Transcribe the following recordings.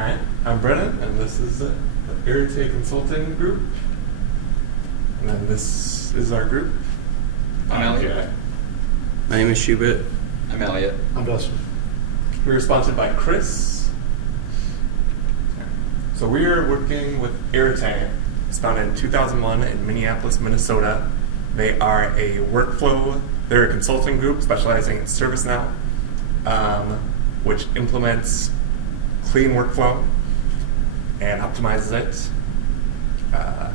Alright, I'm Brennan, and this is the Aeritae Consulting Group. And then this is our group. I'm Elliot. My name is Schubert. I'm Elliot. I'm Dustin. We're sponsored by Chris. So we are working with Aeritae. It's founded in 2001 in Minneapolis, Minnesota. They are a workflow, they're a consulting group specializing in ServiceNow, which implements clean workflow and optimizes it.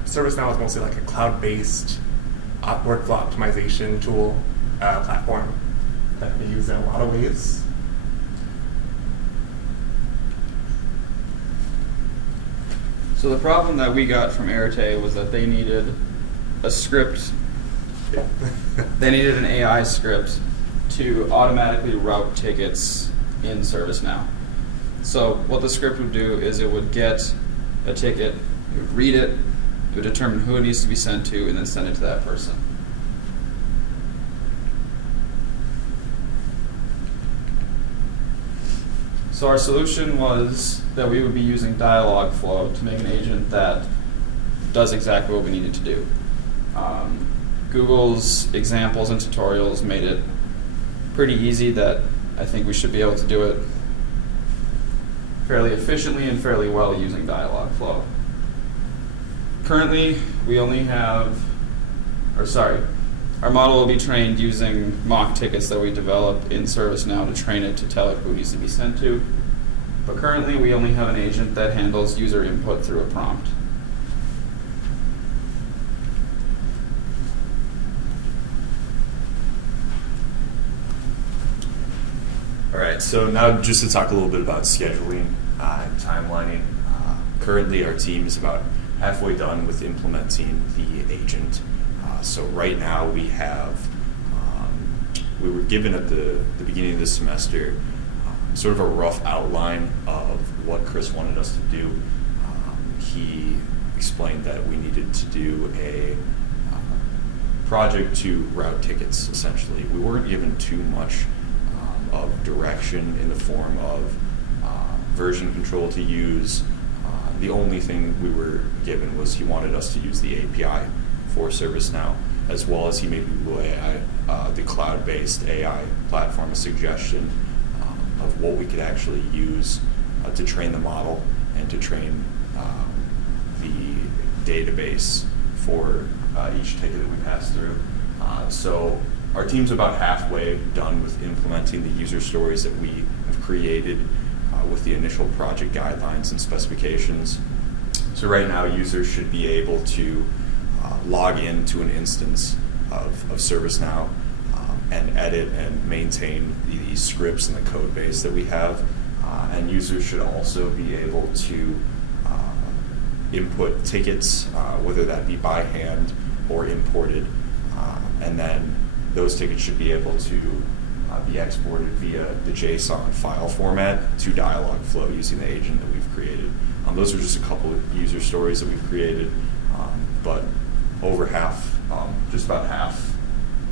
ServiceNow is mostly like a cloud-based workflow optimization tool platform that can be used in a lot of ways. So the problem that we got from Aeritae was that they needed a script. They needed an AI script to automatically route tickets in ServiceNow. So what the script would do is it would get a ticket, it would read it, it would determine who it needs to be sent to, and then send it to that person. So our solution was that we would be using Dialogflow to make an agent that does exactly what we needed to do. Google's examples and tutorials made it pretty easy that I think we should be able to do it fairly efficiently and fairly well using Dialogflow. Currently, we only have, our model will be trained using mock tickets that we develop in ServiceNow to train it to tell it who it needs to be sent to. But currently, we only have an agent that handles user input through a prompt. All right, so now just to talk a little bit about scheduling and timelining. Currently, our team is about halfway done with implementing the agent. So right now we have, we were given at the beginning of this semester sort of a rough outline of what Chris wanted us to do. He explained that we needed to do a project to route tickets, essentially. We weren't given too much of direction in the form of version control to use. The only thing we were given was he wanted us to use the API for ServiceNow, as well as he made Google AI, the cloud-based AI platform, a suggestion of what we could actually use to train the model and to train the database for each ticket that we pass through. So our team's about halfway done with implementing the user stories that we have created with the initial project guidelines and specifications. So right now, users should be able to log into an instance of ServiceNow and edit and maintain the scripts and the code base that we have. And users should also be able to input tickets, whether that be by hand or imported, and then those tickets should be able to be exported via the JSON file format to Dialogflow using the agent that we've created. Those are just a couple of user stories that we've created, but over half, just about half,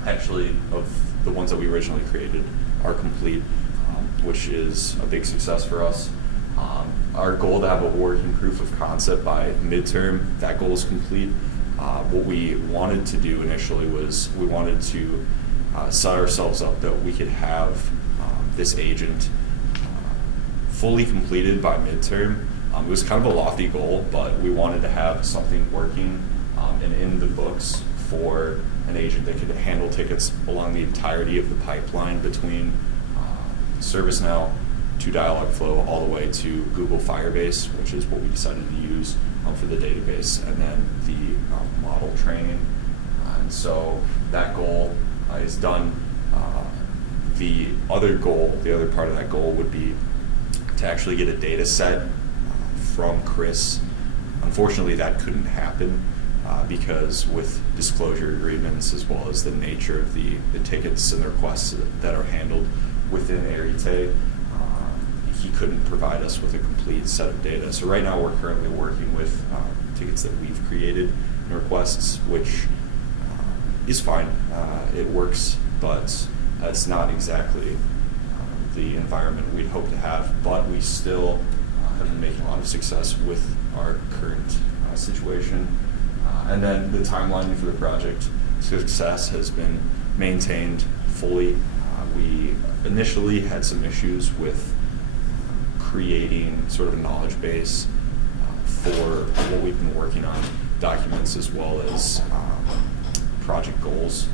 actually, of the ones that we originally created are complete, which is a big success for us. Our goal to have a working proof of concept by midterm, that goal is complete. What we wanted to do initially was we wanted to set ourselves up that we could have this agent fully completed by midterm. It was kind of a lofty goal, but we wanted to have something working and in the books for an agent that could handle tickets along the entirety of the pipeline between ServiceNow to Dialogflow all the way to Google Firebase, which is what we decided to use for the database, and then the model training. And so that goal is done. The other goal, the other part of that goal would be to actually get a data set from Chris. Unfortunately, that couldn't happen because with disclosure agreements, as well as the nature of the tickets and the requests that are handled within Aeritae, he couldn't provide us with a complete set of data. So right now we're currently working with tickets that we've created and requests, which is fine. It works, but that's not exactly the environment we'd hope to have. But we still have been making a lot of success with our current situation. And then the timeline for the project success has been maintained fully. We initially had some issues with creating sort of a knowledge base for what we've been working on, documents as well as project goals.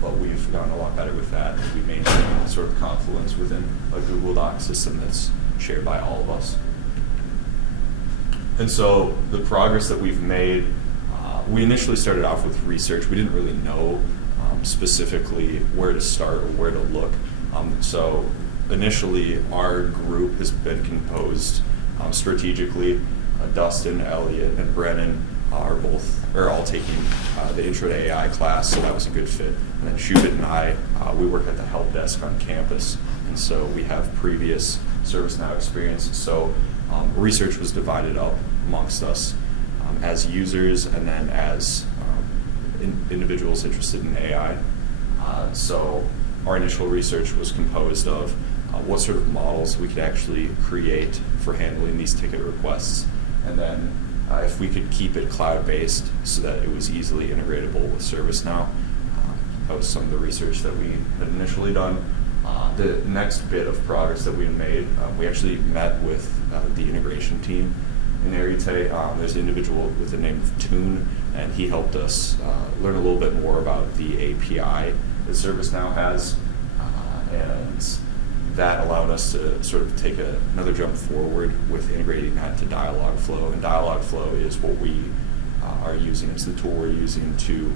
But we've gotten a lot better with that. We maintain sort of confluence within a Google Doc system that's shared by all of us. And so the progress that we've made, we initially started off with research. We didn't really know specifically where to start or where to look. So initially, our group has been composed strategically. Dustin, Elliot, and Brennan are all taking the Intro to AI class, so that was a good fit. And then Shubit and I, we work at the help desk on campus, and so we have previous ServiceNow experience. So research was divided up amongst us as users and then as individuals interested in AI. So our initial research was composed of what sort of models we could actually create for handling these ticket requests, and then if we could keep it cloud-based so that it was easily integratable with ServiceNow. That was some of the research that we had initially done. The next bit of progress that we had made, we actually met with the integration team in Aeritae. There's an individual with the name of Toon, and he helped us learn a little bit more about the API that ServiceNow has, and that allowed us to sort of take another jump forward with integrating that to Dialogflow. And Dialogflow is what we are using. It's the tool we're using to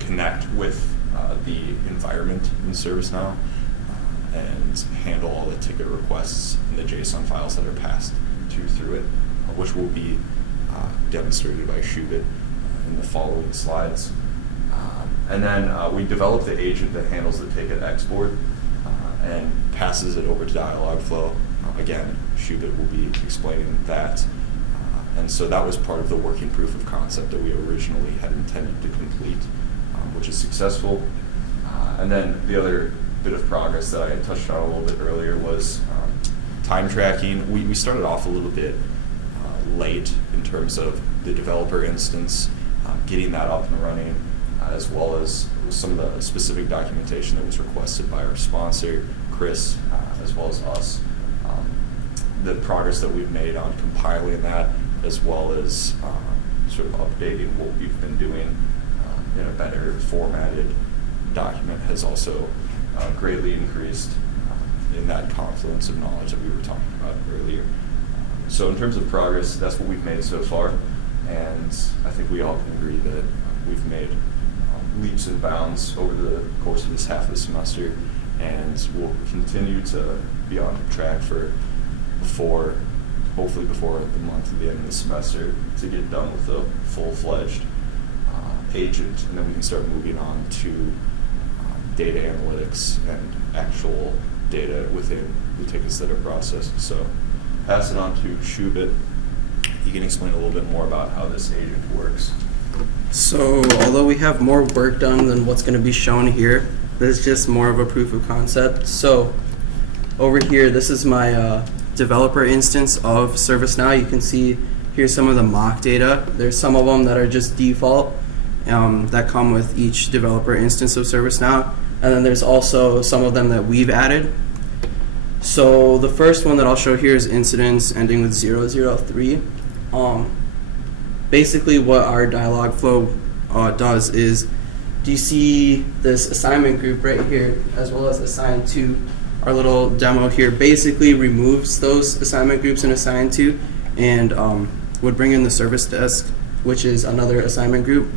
connect with the environment in ServiceNow and handle all the ticket requests and the JSON files that are passed through it, which will be demonstrated by Shubit in the following slides. And then we developed the agent that handles the ticket export and passes it over to Dialogflow. Again, Shubit will be explaining that. And so that was part of the working proof of concept that we originally had intended to complete, which is successful. And then the other bit of progress that I had touched on a little bit earlier was time tracking. We started off a little bit late in terms of the developer instance, getting that up and running, as well as some of the specific documentation that was requested by our sponsor, Chris, as well as us. The progress that we've made on compiling that, as well as sort of updating what we've been doing in a better formatted document, has also greatly increased in that confluence of knowledge that we were talking about earlier. So in terms of progress, that's what we've made so far, and I think we all can agree that we've made leaps and bounds over the course of this half of the semester, and we'll continue to be on track for hopefully before the month of the end of the semester, to get done with the full-fledged agent, and then we can start moving on to data analytics and actual data within the tickets that are processed. So pass it on to Shubit. He can explain a little bit more about how this agent works. So, although we have more work done than what's going to be shown here, this is just more of a proof of concept. So, over here, this is my developer instance of ServiceNow. You can see here's some of the mock data. There's some of them that are just default that come with each developer instance of ServiceNow. And then there's also some of them that we've added. So the first one that I'll show here is incidents ending with 003. Basically what our Dialogflow does is, do you see this assignment group right here, as well as assign to? Our little demo here basically removes those assignment groups and assign to, and would bring in the service desk, which is another assignment group.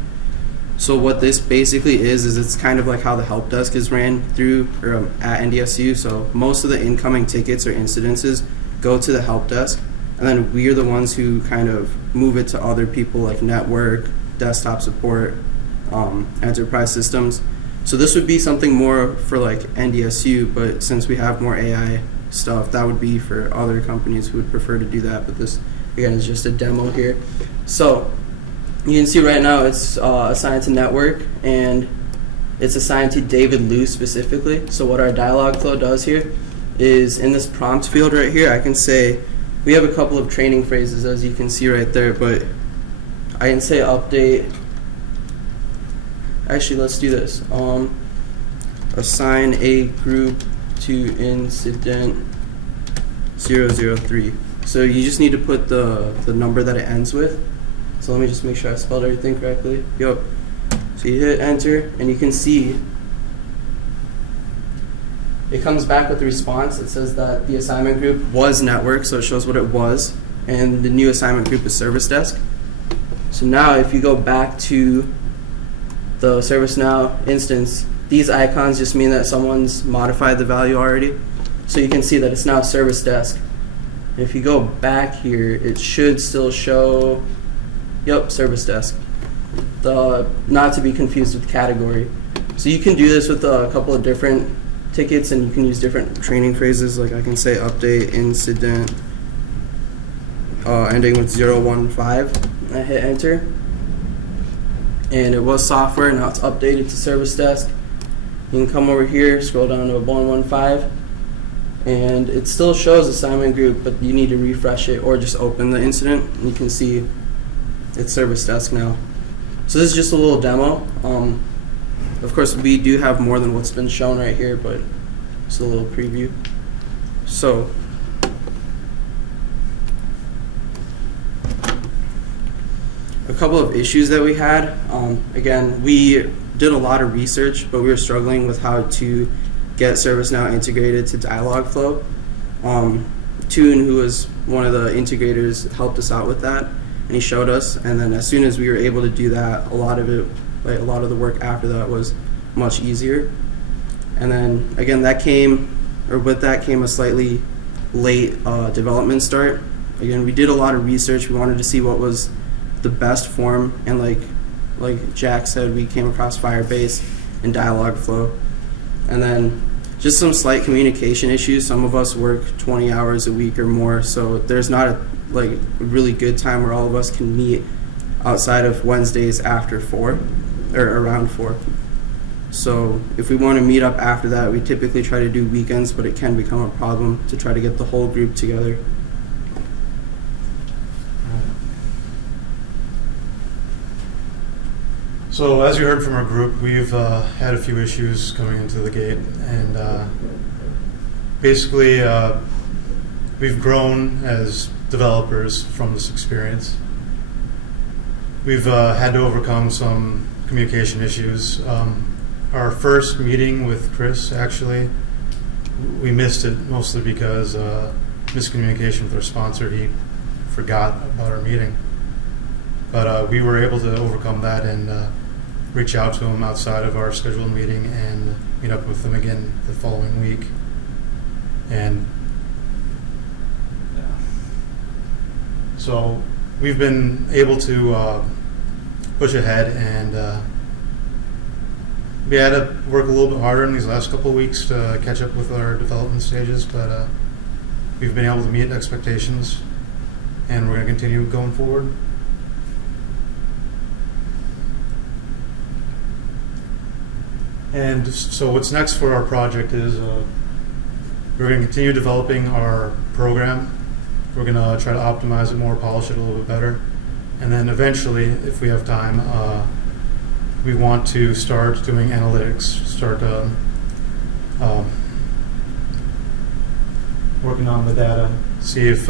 So what this basically is it's kind of like how the help desk is ran through or at NDSU. So most of the incoming tickets or incidences go to the help desk, and then we are the ones who kind of move it to other people like network, desktop support, enterprise systems. So this would be something more for like NDSU, but since we have more AI stuff, that would be for other companies who would prefer to do that. But this, again, is just a demo here. So you can see right now it's assigned to network, and it's assigned to David Liu specifically. So what our Dialogflow does here is, in this prompt field right here, I can say we have a couple of training phrases, as you can see right there, but I can say update. Actually, let's do this. Assign a group to incident 003. So you just need to put the number that it ends with. So let me just make sure I spelled everything correctly. Yep. So you hit enter, and you can see it comes back with the response. It says that the assignment group was network, so it shows what it was, and the new assignment group is service desk. So now if you go back to the ServiceNow instance, these icons just mean that someone's modified the value already. So you can see that it's now service desk. If you go back here, it should still show, yep, service desk. Not to be confused with category. So you can do this with a couple of different tickets, and you can use different training phrases. Like I can say update incident ending with 015. I hit enter, and it was software. Now it's updated to service desk. You can come over here, scroll down to 115, and it still shows assignment group, but you need to refresh it or just open the incident, and you can see it's service desk now. So this is just a little demo. Of course, we do have more than what's been shown right here, but it's a little preview. So a couple of issues that we had. Again, we did a lot of research, but we were struggling with how to get ServiceNow integrated to Dialogflow. Toon, who was one of the integrators, helped us out with that, and he showed us. And then as soon as we were able to do that, a lot of the work after that was much easier. And then again, with that came a slightly late development start. Again, we did a lot of research. We wanted to see what was the best form, and like Jack said, we came across Firebase and Dialogflow. And then just some slight communication issues. Some of us work 20 hours a week or more, so there's not a really good time where all of us can meet outside of Wednesdays after 4 or around 4. So if we want to meet up after that, we typically try to do weekends, but it can become a problem to try to get the whole group together. So as you heard from our group, we've had a few issues coming into the gate, and basically we've grown as developers from this experience. We've had to overcome some communication issues. Our first meeting with Chris, actually, we missed it mostly because miscommunication with our sponsor. He forgot about our meeting. But we were able to overcome that and reach out to him outside of our scheduled meeting and meet up with him again the following week. And so we've been able to push ahead, and we had to work a little bit harder in these last couple of weeks to catch up with our development stages, but we've been able to meet expectations, and we're going to continue going forward. And so what's next for our project is we're going to continue developing our program. We're going to try to optimize it more, polish it a little bit better. And then eventually, if we have time, we want to start doing analytics, start working on the data, see if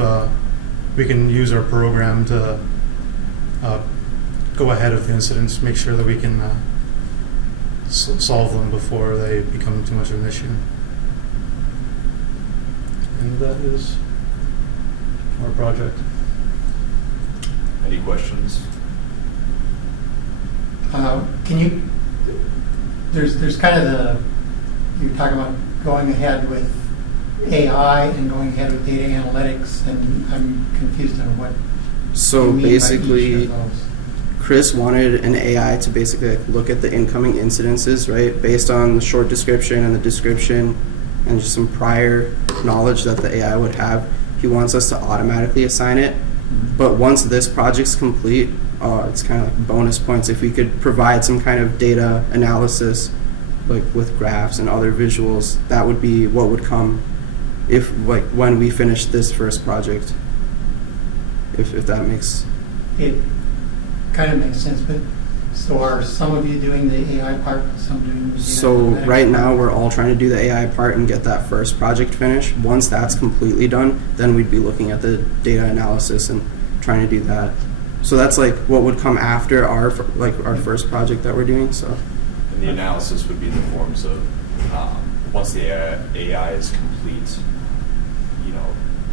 we can use our program to go ahead of the incidents, make sure that we can solve them before they become too much of an issue. And that is our project. Any questions? Can you, there's kind of you're talking about going ahead with AI and going ahead with data analytics, and I'm confused on what So you mean by basically, each of those. Chris wanted an AI to basically look at the incoming incidences, right, based on the short description and the description and just some prior knowledge that the AI would have. He wants us to automatically assign it. But once this project's complete, it's kind of like bonus points. If we could provide some kind of data analysis, like with graphs and other visuals, that would be what would come if, like, when we finish this first project. if that makes. It kind of makes sense, but so are some of you doing the AI part, some doing the data So analytics? right now, we're all trying to do the AI part and get that first project finished. Once that's completely done, then we'd be looking at the data analysis and trying to do that. So that's like what would come after our first project that we're doing. So And the analysis would be in the forms of, once the AI is complete, you know,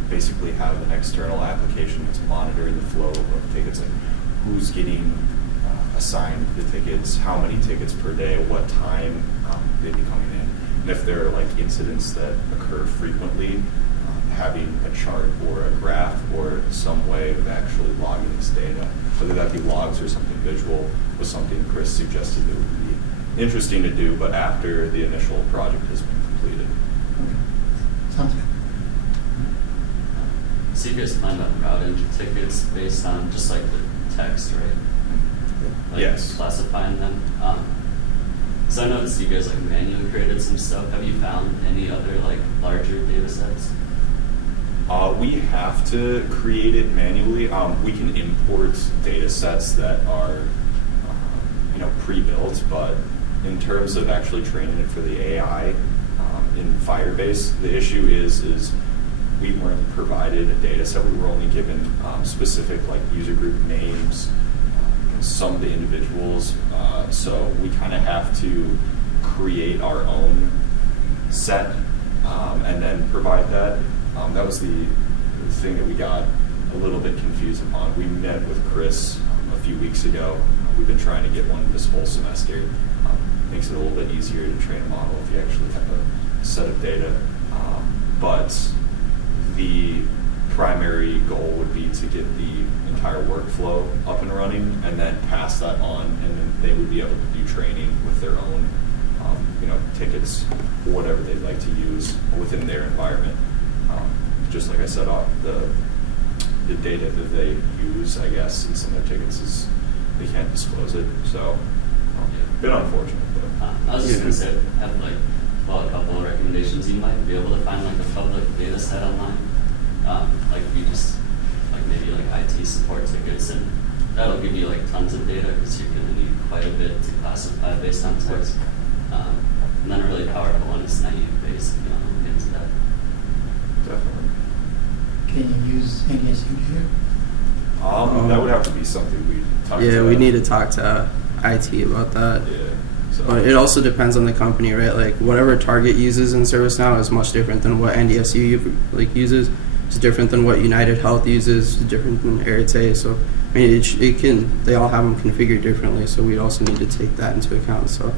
basically have an external application that's monitoring the flow of tickets and who's getting assigned the tickets, how many tickets per day, what time they'd be coming in. And if there are like incidents that occur frequently, having a chart or a graph or some way of actually logging this data, whether that be logs or something visual, was something Chris suggested that would be interesting to do, but after the initial project has been completed. Okay. Sounds good. So you guys planned on routing tickets based on just like the text, right? Like Yes. classifying them. So I noticed you guys like manually created some stuff. Have you found any other like larger data sets? We have to create it manually. We can import data sets that are, pre-built, but in terms of actually training it for the AI in Firebase, the issue is we weren't provided a data set. We were only given specific like user group names, some of the individuals. So we kind of have to create our own set and then provide that. That was the thing that we got a little bit confused upon. We met with Chris a few weeks ago. We've been trying to get one this whole semester. Makes it a little bit easier to train a model if you actually have a set of data. But the primary goal would be to get the entire workflow up and running and then pass that on, and then they would be able to do training with their own tickets or whatever they'd like to use within their environment. Just like I said, the data that they use, I guess, in some of their tickets is they can't disclose it. So, a bit unfortunate. But. I was just gonna say, have like, a couple of recommendations. You might be able to find like a public data set online. Like you just, like maybe like IT support tickets, and that'll give you like tons of data because you're gonna need quite a bit to classify based on text. And then a really powerful one is naive based, into that. Definitely. Can you use NDSU data? That would have to be something we talk to. Yeah, we need to talk to IT about that. Yeah. So. But it also depends on the company, right? Like whatever Target uses in ServiceNow is much different than what NDSU uses. It's different than what United Health uses. It's different than Aeritae. So I mean, they all have them configured differently. So we also need to take that into account. So.